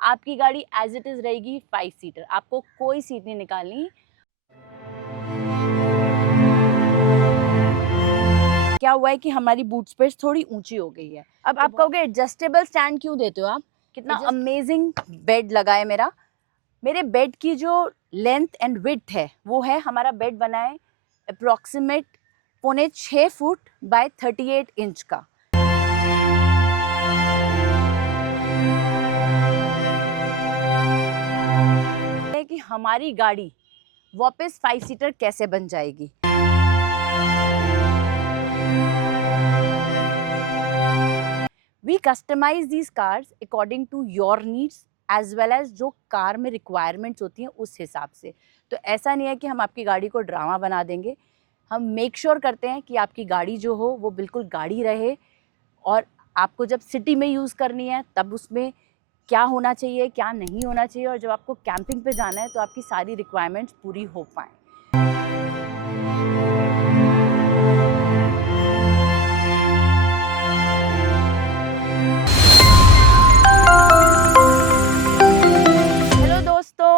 आपकी गाड़ी as it is रहेगी 5 सीटर, आपको कोई सीट नहीं निकालनी। क्या हुआ है कि हमारी बूट स्पेस थोड़ी ऊंची हो गई है। अब आप कहोगे एडजस्टेबल स्टैंड क्यों देते हो आप, कितना अमेजिंग बेड लगा है मेरा। मेरे बेड की जो लेंथ एंड विड्थ है वो है, हमारा बेड बना है अप्रोक्सीमेट 6.25 फुट बाय 38 इंच का। कि हमारी गाड़ी वापस 5 सीटर कैसे बन जाएगी। We customize these cars according to your needs as well as जो कार में रिक्वायरमेंट्स होती हैं उस हिसाब से। तो ऐसा नहीं है कि हम आपकी गाड़ी को ड्रामा बना देंगे, हम मेक श्योर करते हैं कि आपकी गाड़ी जो हो वो बिल्कुल गाड़ी रहे, और आपको जब सिटी में यूज़ करनी है तब उसमें क्या होना चाहिए क्या नहीं होना चाहिए, और जब आपको कैंपिंग पे जाना है तो आपकी सारी रिक्वायरमेंट्स पूरी हो पाएँ।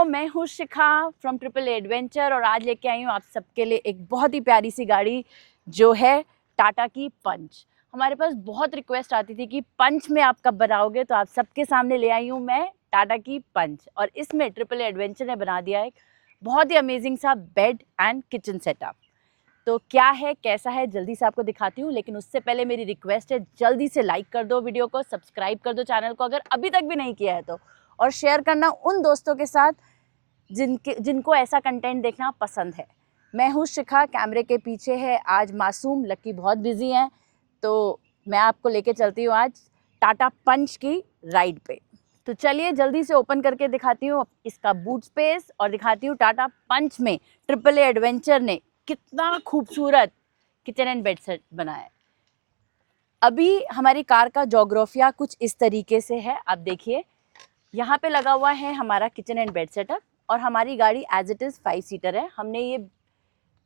मैं हूँ शिखा फ्रॉम ट्रिपल एडवेंचर, और आज लेके आई हूँ आप सबके लिए एक बहुत ही प्यारी सी गाड़ी जो है टाटा की पंच। हमारे पास बहुत रिक्वेस्ट आती थी कि पंच में आप कब बनाओगे, तो आप सबके सामने ले आई हूँ मैं टाटा की पंच। और इसमें ट्रिपल एडवेंचर ने बना दिया एक बहुत ही अमेजिंग सा बेड एंड किचन सेटअप। तो क्या है कैसा है जल्दी से आपको दिखाती हूँ, लेकिन उससे पहले मेरी रिक्वेस्ट है जल्दी से लाइक कर दो वीडियो को, सब्सक्राइब कर दो चैनल को अगर अभी तक भी नहीं किया है तो, और शेयर करना उन दोस्तों के साथ जिनको ऐसा कंटेंट देखना पसंद है। मैं हूँ शिखा, कैमरे के पीछे है आज मासूम, लक्की बहुत बिजी हैं, तो मैं आपको लेके चलती हूँ आज टाटा पंच की राइड पे। तो चलिए जल्दी से ओपन करके दिखाती हूँ इसका बूट स्पेस, और दिखाती हूँ टाटा पंच में ट्रिपल एडवेंचर ने कितना खूबसूरत किचन एंड बेड सेट बनाया है। अभी हमारी कार का जोग्राफिया कुछ इस तरीके से है, आप देखिए यहाँ पे लगा हुआ है हमारा किचन एंड बेड सेटअप, और हमारी गाड़ी एज इट इज़ 5 सीटर है। हमने ये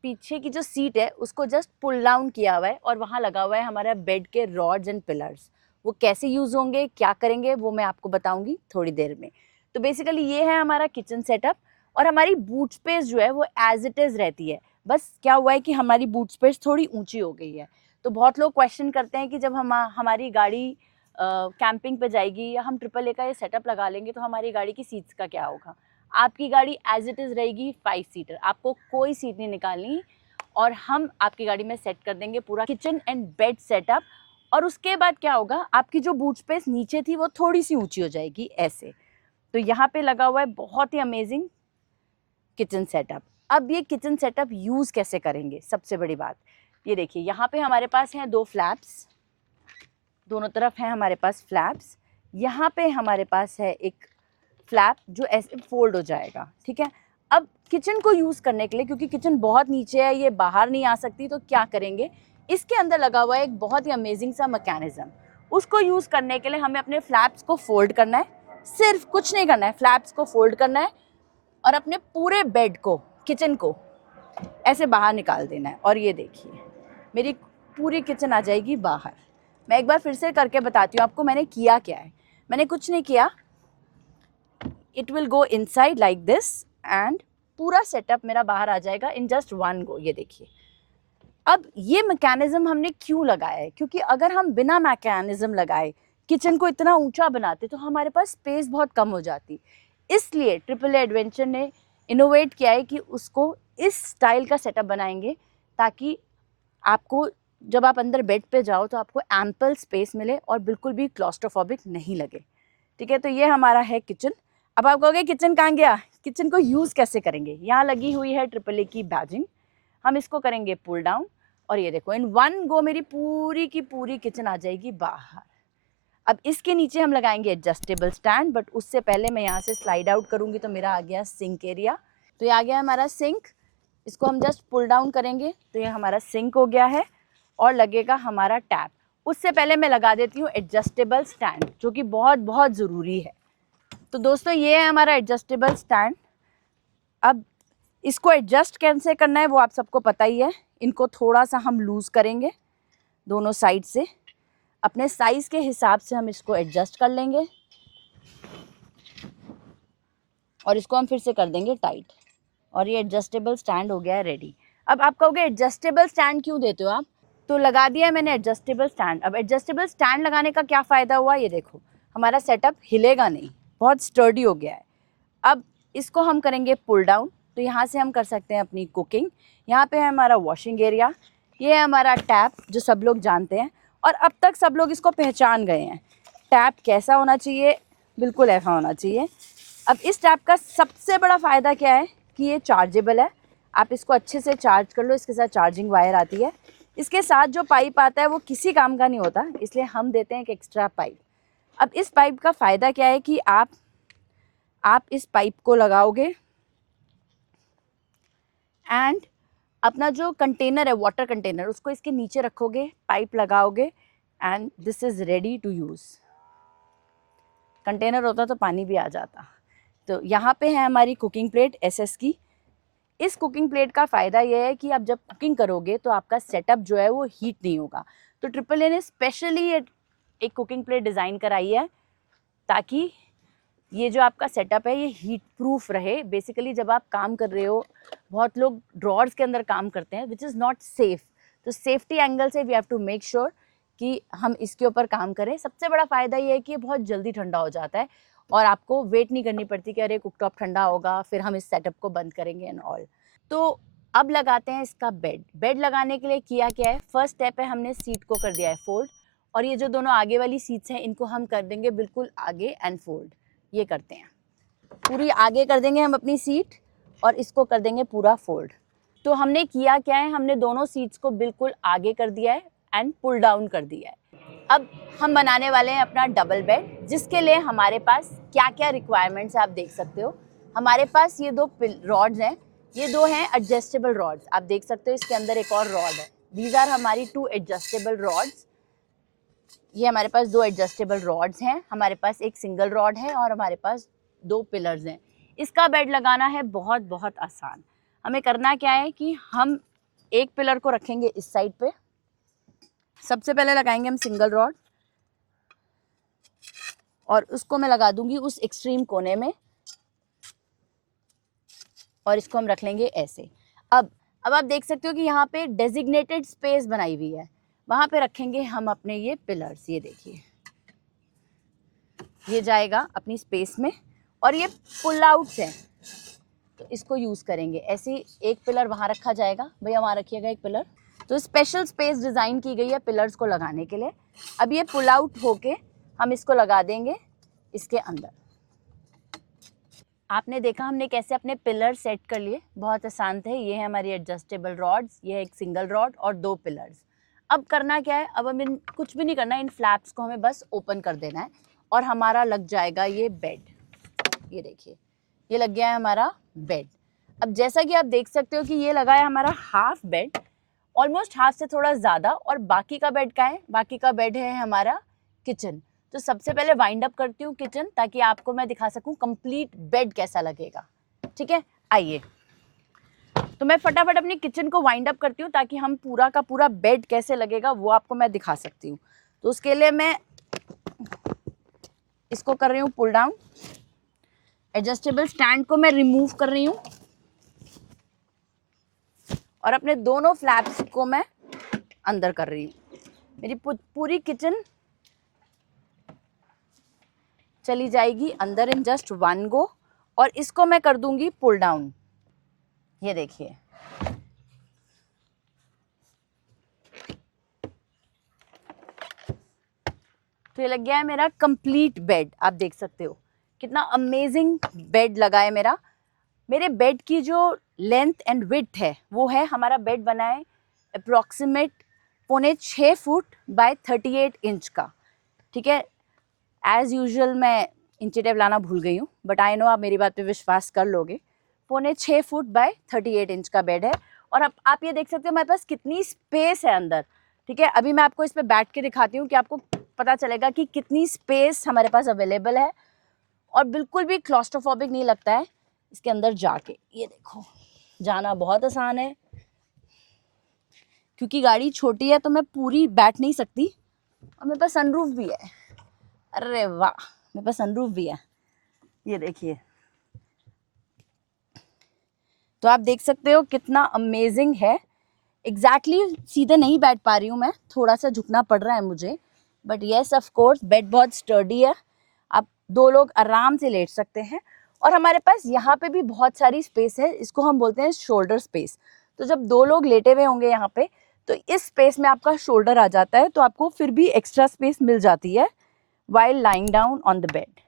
पीछे की जो सीट है उसको जस्ट पुल डाउन किया हुआ है, और वहाँ लगा हुआ है हमारा बेड के रॉड्स एंड पिलर्स। वो कैसे यूज़ होंगे क्या करेंगे वो मैं आपको बताऊंगी थोड़ी देर में। तो बेसिकली ये है हमारा किचन सेटअप, और हमारी बूट स्पेस जो है वो एज इट इज़ रहती है। बस क्या हुआ है कि हमारी बूट स्पेस थोड़ी ऊँची हो गई है। तो बहुत लोग क्वेश्चन करते हैं कि जब हमारी गाड़ी कैंपिंग पे जाएगी या हम ट्रिपल ए का ये सेटअप लगा लेंगे तो हमारी गाड़ी की सीट्स का क्या होगा। आपकी गाड़ी एज इट इज़ रहेगी 5 सीटर, आपको कोई सीट नहीं निकालनी, और हम आपकी गाड़ी में सेट कर देंगे पूरा किचन एंड बेड सेटअप। और उसके बाद क्या होगा, आपकी जो बूट स्पेस नीचे थी वो थोड़ी सी ऊंची हो जाएगी ऐसे। तो यहाँ पे लगा हुआ है बहुत ही अमेजिंग किचन सेटअप। अब ये किचन सेटअप यूज़ कैसे करेंगे, सबसे बड़ी बात ये देखिए, यहाँ पे हमारे पास हैं 2 फ्लैप्स, दोनों तरफ हैं हमारे पास फ्लैप्स। यहाँ पे हमारे पास है एक फ्लैप जो ऐसे फोल्ड हो जाएगा, ठीक है। अब किचन को यूज़ करने के लिए, क्योंकि किचन बहुत नीचे है ये बाहर नहीं आ सकती, तो क्या करेंगे, इसके अंदर लगा हुआ है एक बहुत ही अमेजिंग सा मैकेनिज्म। उसको यूज़ करने के लिए हमें अपने फ्लैप्स को फोल्ड करना है, सिर्फ कुछ नहीं करना है, फ्लैप्स को फोल्ड करना है और अपने पूरे बेड को, किचन को ऐसे बाहर निकाल देना है। और ये देखिए मेरी पूरी किचन आ जाएगी बाहर। मैं एक बार फिर से करके बताती हूँ आपको मैंने किया क्या है। मैंने कुछ नहीं किया, it will go inside like this, and पूरा सेटअप मेरा बाहर आ जाएगा इन जस्ट वन गो। ये देखिए, अब ये मैकेनिज्म हमने क्यों लगाया है, क्योंकि अगर हम बिना मैकेनिज्म लगाए किचन को इतना ऊंचा बनाते तो हमारे पास स्पेस बहुत कम हो जाती। इसलिए ट्रिपल एडवेंचर ने इनोवेट किया है कि उसको इस स्टाइल का सेटअप बनाएंगे, ताकि आपको जब आप अंदर बेड पे जाओ तो आपको एम्पल स्पेस मिले और बिल्कुल भी क्लॉस्ट्रोफोबिक नहीं लगे, ठीक है। तो ये हमारा है किचन। अब आप कहोगे किचन कहाँ गया, किचन को यूज़ कैसे करेंगे। यहाँ लगी हुई है ट्रिपल ए की बैजिंग, हम इसको करेंगे पुल डाउन, और ये देखो इन वन गो मेरी पूरी की पूरी किचन आ जाएगी बाहर। अब इसके नीचे हम लगाएंगे एडजस्टेबल स्टैंड, बट उससे पहले मैं यहाँ से स्लाइड आउट करूँगी तो मेरा आ गया सिंक एरिया। तो ये आ गया हमारा सिंक, इसको हम जस्ट पुल डाउन करेंगे तो ये हमारा सिंक हो गया है, और लगेगा हमारा टैप। उससे पहले मैं लगा देती हूँ एडजस्टेबल स्टैंड, जो कि बहुत बहुत ज़रूरी है। तो दोस्तों ये है हमारा एडजस्टेबल स्टैंड। अब इसको एडजस्ट कैसे करना है वो आप सबको पता ही है। इनको थोड़ा सा हम लूज़ करेंगे दोनों साइड से, अपने साइज़ के हिसाब से हम इसको एडजस्ट कर लेंगे। और इसको हम फिर से कर देंगे टाइट, और ये एडजस्टेबल स्टैंड हो गया है रेडी। अब आप कहोगे एडजस्टेबल स्टैंड क्यों देते हो आप, तो लगा दिया है मैंने एडजस्टेबल स्टैंड। अब एडजस्टेबल स्टैंड लगाने का क्या फ़ायदा हुआ, ये देखो हमारा सेटअप हिलेगा नहीं, बहुत स्टर्डी हो गया है। अब इसको हम करेंगे पुल डाउन, तो यहाँ से हम कर सकते हैं अपनी कुकिंग। यहाँ पे है हमारा वॉशिंग एरिया, ये है हमारा टैप जो सब लोग जानते हैं, और अब तक सब लोग इसको पहचान गए हैं। टैप कैसा होना चाहिए, बिल्कुल ऐसा होना चाहिए। अब इस टैप का सबसे बड़ा फ़ायदा क्या है कि ये चार्जेबल है, आप इसको अच्छे से चार्ज कर लो, इसके साथ चार्जिंग वायर आती है। इसके साथ जो पाइप आता है वो किसी काम का नहीं होता, इसलिए हम देते हैं एक एक्स्ट्रा पाइप। अब इस पाइप का फ़ायदा क्या है कि आप इस पाइप को लगाओगे एंड अपना जो कंटेनर है, वाटर कंटेनर, उसको इसके नीचे रखोगे, पाइप लगाओगे and this is ready to use. Container होता तो पानी भी आ जाता। तो यहाँ पे है हमारी कुकिंग प्लेट एसएस की। इस कुकिंग प्लेट का फ़ायदा ये है कि आप जब कुकिंग करोगे तो आपका सेटअप जो है वो हीट नहीं होगा। तो ट्रिपल ए ने स्पेशली एक कुकिंग प्लेट डिज़ाइन कराई है ताकि ये जो आपका सेटअप है ये हीट प्रूफ रहे। बेसिकली जब आप काम कर रहे हो, बहुत लोग ड्रॉर्स के अंदर काम करते हैं विच इज़ नॉट सेफ़, तो सेफ्टी एंगल से we have to make sure कि हम इसके ऊपर काम करें। सबसे बड़ा फ़ायदा ये है कि ये बहुत जल्दी ठंडा हो जाता है और आपको वेट नहीं करनी पड़ती कि अरे कुकटॉप ठंडा होगा फिर हम इस सेटअप को बंद करेंगे एंड ऑल। तो अब लगाते हैं इसका बेड लगाने के लिए किया क्या है, फर्स्ट स्टेप है हमने सीट को कर दिया है फोल्ड, और ये जो दोनों आगे वाली सीट्स हैं इनको हम कर देंगे बिल्कुल आगे एंड फोल्ड। ये करते हैं, पूरी आगे कर देंगे हम अपनी सीट और इसको कर देंगे पूरा फोल्ड। तो हमने किया क्या है, हमने दोनों सीट्स को बिल्कुल आगे कर दिया है एंड पुल डाउन कर दिया है। अब हम बनाने वाले हैं अपना डबल बेड, जिसके लिए हमारे पास क्या क्या रिक्वायरमेंट्स है आप देख सकते हो। हमारे पास ये दो रॉड्स हैं, ये दो हैं एडजस्टेबल रॉड्स, आप देख सकते हो इसके अंदर एक और रॉड है। दीज आर हमारी 2 एडजस्टेबल रॉड्स। ये हमारे पास 2 एडजस्टेबल रॉड्स हैं, हमारे पास एक सिंगल रॉड है और हमारे पास 2 पिलर्स हैं। इसका बेड लगाना है बहुत बहुत आसान। हमें करना क्या है कि हम एक पिलर को रखेंगे इस साइड पे, सबसे पहले लगाएंगे हम सिंगल रॉड और उसको मैं लगा दूंगी उस एक्सट्रीम कोने में और इसको हम रख लेंगे ऐसे। अब आप देख सकते हो कि यहाँ पे डेजिग्नेटेड स्पेस बनाई हुई है, वहाँ पे रखेंगे हम अपने ये पिलर्स। ये देखिए ये जाएगा अपनी स्पेस में और ये पुल आउट्स हैं तो इसको यूज़ करेंगे। ऐसे एक पिलर वहाँ रखा जाएगा, भैया वहाँ रखिएगा एक पिलर। तो स्पेशल स्पेस डिज़ाइन की गई है पिलर्स को लगाने के लिए। अब ये पुल आउट होके हम इसको लगा देंगे इसके अंदर। आपने देखा हमने कैसे अपने पिलर सेट कर लिए, बहुत आसान थे। ये है हमारी एडजस्टेबल रॉड्स, ये है एक सिंगल रॉड और 2 पिलर्स। अब करना क्या है, अब हमें कुछ भी नहीं करना है, इन फ्लैप्स को हमें बस ओपन कर देना है और हमारा लग जाएगा ये बेड। ये देखिए ये लग गया है हमारा बेड। अब जैसा कि आप देख सकते हो कि ये लगा है हमारा हाफ बेड, ऑलमोस्ट हाफ से थोड़ा ज़्यादा, और बाकी का बेड का है, बाकी का बेड है हमारा किचन। तो सबसे पहले वाइंड अप करती हूँ किचन ताकि आपको मैं दिखा सकूँ कंप्लीट बेड कैसा लगेगा। ठीक है, आइए। तो मैं फटाफट अपनी किचन को वाइंड अप करती हूँ ताकि हम पूरा का पूरा बेड कैसे लगेगा वो आपको मैं दिखा सकती हूँ। तो उसके लिए मैं इसको कर रही हूँ पुल डाउन, एडजस्टेबल स्टैंड को मैं रिमूव कर रही हूँ और अपने दोनों फ्लैप्स को मैं अंदर कर रही हूँ। मेरी पूरी किचन चली जाएगी अंदर इन जस्ट वन गो और इसको मैं कर दूंगी पुल डाउन। ये देखिए तो ये लग गया है मेरा कंप्लीट बेड। आप देख सकते हो कितना अमेजिंग बेड लगा है मेरा। मेरे बेड की जो लेंथ एंड विड्थ है वो है, हमारा बेड बना है अप्रॉक्सीमेट 6.25 फुट बाय 38 इंच का। ठीक है, एज यूजुअल मैं इंची टेप लाना भूल गई हूँ, बट आई नो आप मेरी बात पे विश्वास कर लोगे। 6.25 फुट बाय 38 इंच का बेड है और अब आप ये देख सकते हो हमारे पास कितनी स्पेस है अंदर। ठीक है, अभी मैं आपको इस पे बैठ के दिखाती हूँ कि आपको पता चलेगा कि कितनी स्पेस हमारे पास अवेलेबल है और बिल्कुल भी क्लॉस्ट्रोफोबिक नहीं लगता है इसके अंदर जाके। ये देखो जाना बहुत आसान है, क्योंकि गाड़ी छोटी है तो मैं पूरी बैठ नहीं सकती और मेरे पास सनरूफ भी है। अरे वाह, मेरे पास सनरूफ भी है। ये देखिए तो आप देख सकते हो कितना अमेजिंग है। एग्जैक्टली सीधे नहीं बैठ पा रही हूँ मैं, थोड़ा सा झुकना पड़ रहा है मुझे, but yes of course bed बहुत स्टर्डी है, आप 2 लोग आराम से लेट सकते हैं। और हमारे पास यहाँ पे भी बहुत सारी स्पेस है, इसको हम बोलते हैं शोल्डर स्पेस। तो जब 2 लोग लेटे हुए होंगे यहाँ पे, तो इस स्पेस में आपका शोल्डर आ जाता है, तो आपको फिर भी एक्स्ट्रा स्पेस मिल जाती है while lying down on the bed।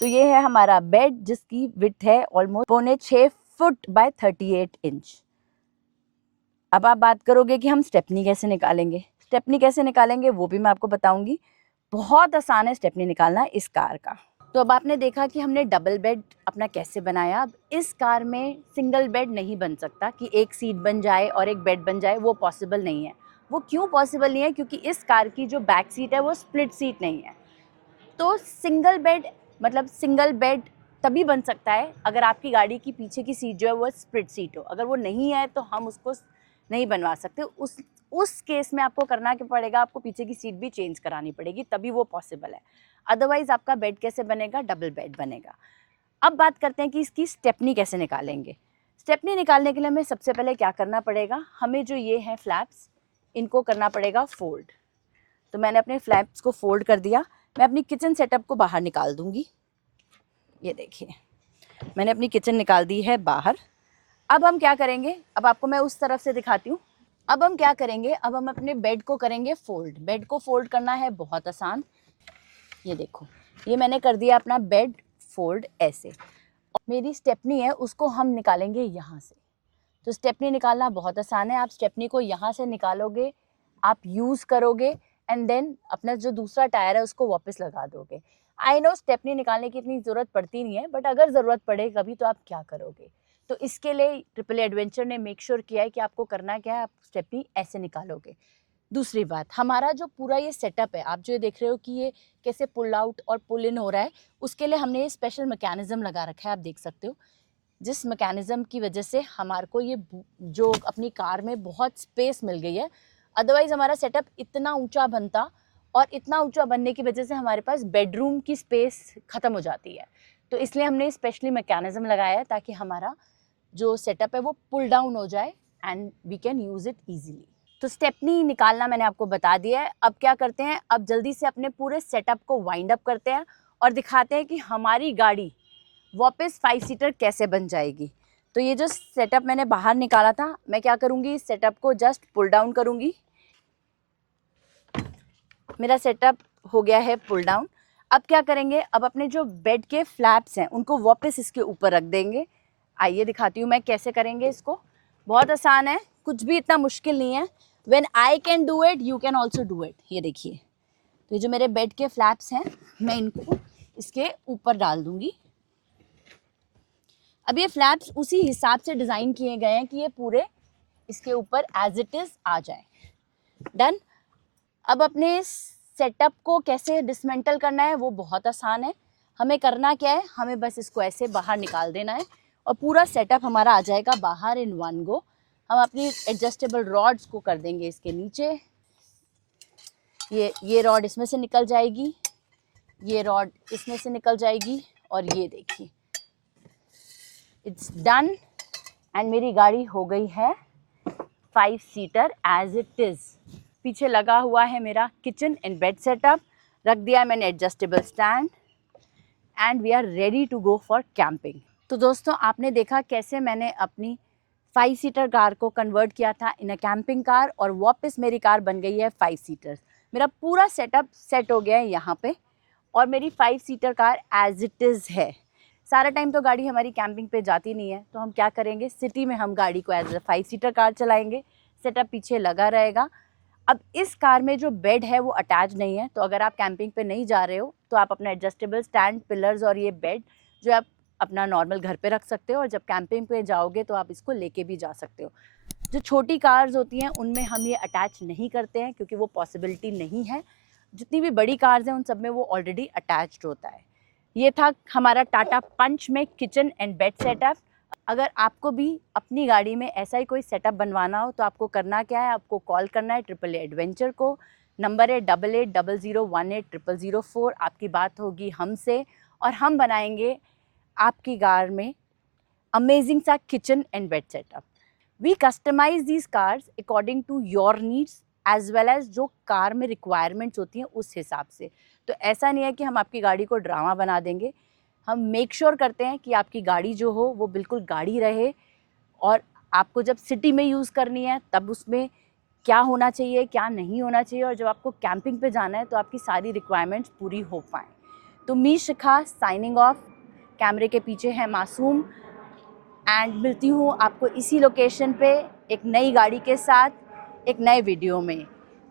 तो ये है हमारा बेड जिसकी विड्थ है ऑलमोस्ट 6.25 फुट बाय 38 इंच। अब आप बात करोगे कि हम स्टेपनी कैसे निकालेंगे। स्टेपनी कैसे निकालेंगे वो भी मैं आपको बताऊंगी। बहुत आसान है स्टेपनी निकालना इस कार का। तो अब आपने देखा कि हमने डबल बेड अपना कैसे बनाया। अब इस कार में सिंगल बेड नहीं बन सकता कि एक सीट बन जाए और एक बेड बन जाए, वो पॉसिबल नहीं है। वो क्यों पॉसिबल नहीं है? क्योंकि इस कार की जो बैक सीट है वो स्प्लिट सीट नहीं है। तो सिंगल बेड मतलब सिंगल बेड तभी बन सकता है अगर आपकी गाड़ी की पीछे की सीट जो है वो स्प्लिट सीट हो। अगर वो नहीं है तो हम उसको नहीं बनवा सकते। उस केस में आपको करना क्या पड़ेगा, आपको पीछे की सीट भी चेंज करानी पड़ेगी, तभी वो पॉसिबल है। अदरवाइज आपका बेड कैसे बनेगा? डबल बेड बनेगा। अब बात करते हैं कि इसकी स्टेपनी कैसे निकालेंगे। स्टेपनी निकालने के लिए हमें सबसे पहले क्या करना पड़ेगा, हमें जो ये हैं फ्लैप्स, इनको करना पड़ेगा फोल्ड। तो मैंने अपने फ्लैप्स को फोल्ड कर दिया। मैं अपनी किचन सेटअप को बाहर निकाल दूंगी। ये देखिए मैंने अपनी किचन निकाल दी है बाहर। अब हम क्या करेंगे, अब आपको मैं उस तरफ से दिखाती हूँ। अब हम क्या करेंगे, अब हम अपने बेड को करेंगे फोल्ड। बेड को फोल्ड करना है बहुत आसान। ये देखो, ये मैंने कर दिया अपना बेड फोल्ड ऐसे। और मेरी स्टेपनी है उसको हम निकालेंगे यहाँ से। तो स्टेपनी निकालना बहुत आसान है। आप स्टेपनी को यहाँ से निकालोगे, आप यूज़ करोगे एंड देन अपना जो दूसरा टायर है उसको वापस लगा दोगे। आई नो स्टेपनी निकालने की इतनी ज़रूरत पड़ती नहीं है, बट अगर ज़रूरत पड़े कभी तो आप क्या करोगे। तो इसके लिए ट्रिपल एडवेंचर ने मेक श्योर किया है कि आपको करना क्या है, आप स्टेपनी ऐसे निकालोगे। दूसरी बात, हमारा जो पूरा ये सेटअप है, आप जो ये देख रहे हो कि ये कैसे पुल आउट और पुल इन हो रहा है, उसके लिए हमने ये स्पेशल मैकेनिज्म लगा रखा है, आप देख सकते हो। जिस मैकेनिज्म की वजह से हमारे को ये जो अपनी कार में बहुत स्पेस मिल गई है। अदरवाइज हमारा सेटअप इतना ऊंचा बनता और इतना ऊंचा बनने की वजह से हमारे पास बेडरूम की स्पेस ख़त्म हो जाती है। तो इसलिए हमने स्पेशली मैकेनिज्म लगाया है ताकि हमारा जो सेटअप है वो पुल डाउन हो जाए and we can use it easily. तो स्टेपनी निकालना मैंने आपको बता दिया है। अब क्या करते हैं, अब जल्दी से अपने पूरे सेटअप को वाइंड अप करते हैं और दिखाते हैं कि हमारी गाड़ी वापस 5 सीटर कैसे बन जाएगी। तो ये जो सेटअप मैंने बाहर निकाला था, मैं क्या करूँगी, इस सेटअप को जस्ट पुल डाउन करूँगी। मेरा सेटअप हो गया है पुल डाउन। अब क्या करेंगे, अब अपने जो बेड के फ्लैप्स हैं उनको वापस इसके ऊपर रख देंगे। आइए दिखाती हूँ मैं कैसे करेंगे इसको। बहुत आसान है, कुछ भी इतना मुश्किल नहीं है। When I can do it you can also do it. ये देखिए, तो ये जो मेरे बेड के फ्लैप्स हैं मैं इनको इसके ऊपर डाल दूँगी। अब ये फ्लैप्स उसी हिसाब से डिज़ाइन किए गए हैं कि ये पूरे इसके ऊपर एज इट इज़ आ जाए। डन। अब अपने सेटअप को कैसे डिसमेंटल करना है वो बहुत आसान है। हमें करना क्या है, हमें बस इसको ऐसे बाहर निकाल देना है और पूरा सेटअप हमारा आ जाएगा बाहर इन वन गो। हम अपनी एडजस्टेबल रॉड्स को कर देंगे इसके नीचे। ये रॉड इसमें से निकल जाएगी, ये रॉड इसमें से निकल जाएगी और ये देखिए इट्स डन एंड मेरी गाड़ी हो गई है 5 सीटर एज इट इज़। पीछे लगा हुआ है मेरा किचन एंड बेड सेटअप, रख दिया है मैंने adjustable stand and we are ready to go for camping. तो दोस्तों आपने देखा कैसे मैंने अपनी 5 सीटर कार को कन्वर्ट किया था इन अ कैंपिंग कार और वापस मेरी कार बन गई है 5 सीटर्स। मेरा पूरा सेटअप सेट हो गया है यहाँ पे और मेरी 5 seater car as it is है। सारा टाइम तो गाड़ी हमारी कैंपिंग पे जाती नहीं है, तो हम क्या करेंगे, सिटी में हम गाड़ी को एज अ 5 सीटर कार चलाएंगे। सेटअप पीछे लगा रहेगा। अब इस कार में जो बेड है वो अटैच नहीं है, तो अगर आप कैंपिंग पे नहीं जा रहे हो तो आप अपना एडजस्टेबल स्टैंड, पिलर्स और ये बेड जो आप अपना नॉर्मल घर पे रख सकते हो और जब कैंपिंग पे जाओगे तो आप इसको लेके भी जा सकते हो। जो छोटी कार्स होती हैं उनमें हम ये अटैच नहीं करते हैं क्योंकि वो पॉसिबिलिटी नहीं है। जितनी भी बड़ी कार्स हैं उन सब में वो ऑलरेडी अटैच्ड होता है। ये था हमारा टाटा पंच में किचन एंड बेड सेटअप। अगर आपको भी अपनी गाड़ी में ऐसा ही कोई सेटअप बनवाना हो तो आपको करना क्या है, आपको कॉल करना है ट्रिपल एडवेंचर को। नंबर है 8800180004। आपकी बात होगी हमसे और हम बनाएंगे आपकी कार में amazing सा kitchen and bed setup. We customize these cars according to your needs as well as जो कार में requirements होती हैं उस हिसाब से. तो ऐसा नहीं है कि हम आपकी गाड़ी को ड्रामा बना देंगे. हम मेक श्योर करते हैं कि आपकी गाड़ी जो हो वो बिल्कुल गाड़ी रहे, और आपको जब सिटी में यूज़ करनी है तब उसमें क्या होना चाहिए, क्या नहीं होना चाहिए, और जब आपको कैंपिंग पे जाना है तो आपकी सारी रिक्वायरमेंट्स पूरी हो पाएँ. तो मी शिखा साइनिंग ऑफ. कैमरे के पीछे है मासूम, एंड मिलती हूँ आपको इसी लोकेशन पे एक नई गाड़ी के साथ एक नए वीडियो में.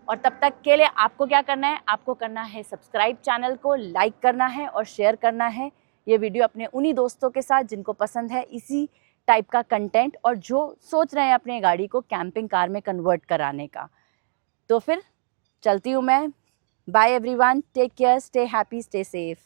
और तब तक के लिए आपको क्या करना है, आपको करना है सब्सक्राइब चैनल को, लाइक करना है और शेयर करना है ये वीडियो अपने उन्हीं दोस्तों के साथ जिनको पसंद है इसी टाइप का कंटेंट और जो सोच रहे हैं अपने गाड़ी को कैंपिंग कार में कन्वर्ट कराने का. तो फिर चलती हूँ मैं. Bye everyone, take care, stay happy, stay safe.